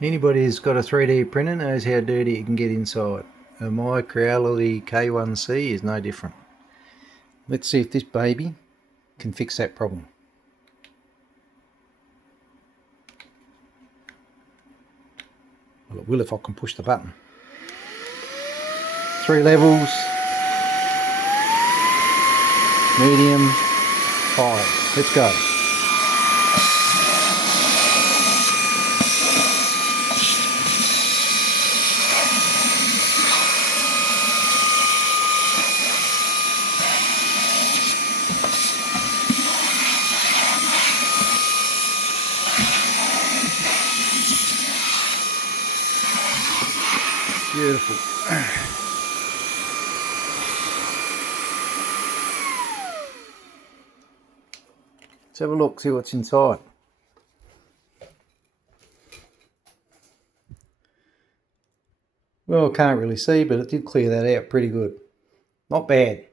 Anybody who's got a 3D printer knows how dirty it can get inside. And my Creality K1C is no different. Let's see if this baby can fix that problem. Well, it will if I can push the button. 3 levels, medium, high. Let's go. Beautiful. Let's have a look, see what's inside. Well, I can't really see, but it did clear that out pretty good. Not bad.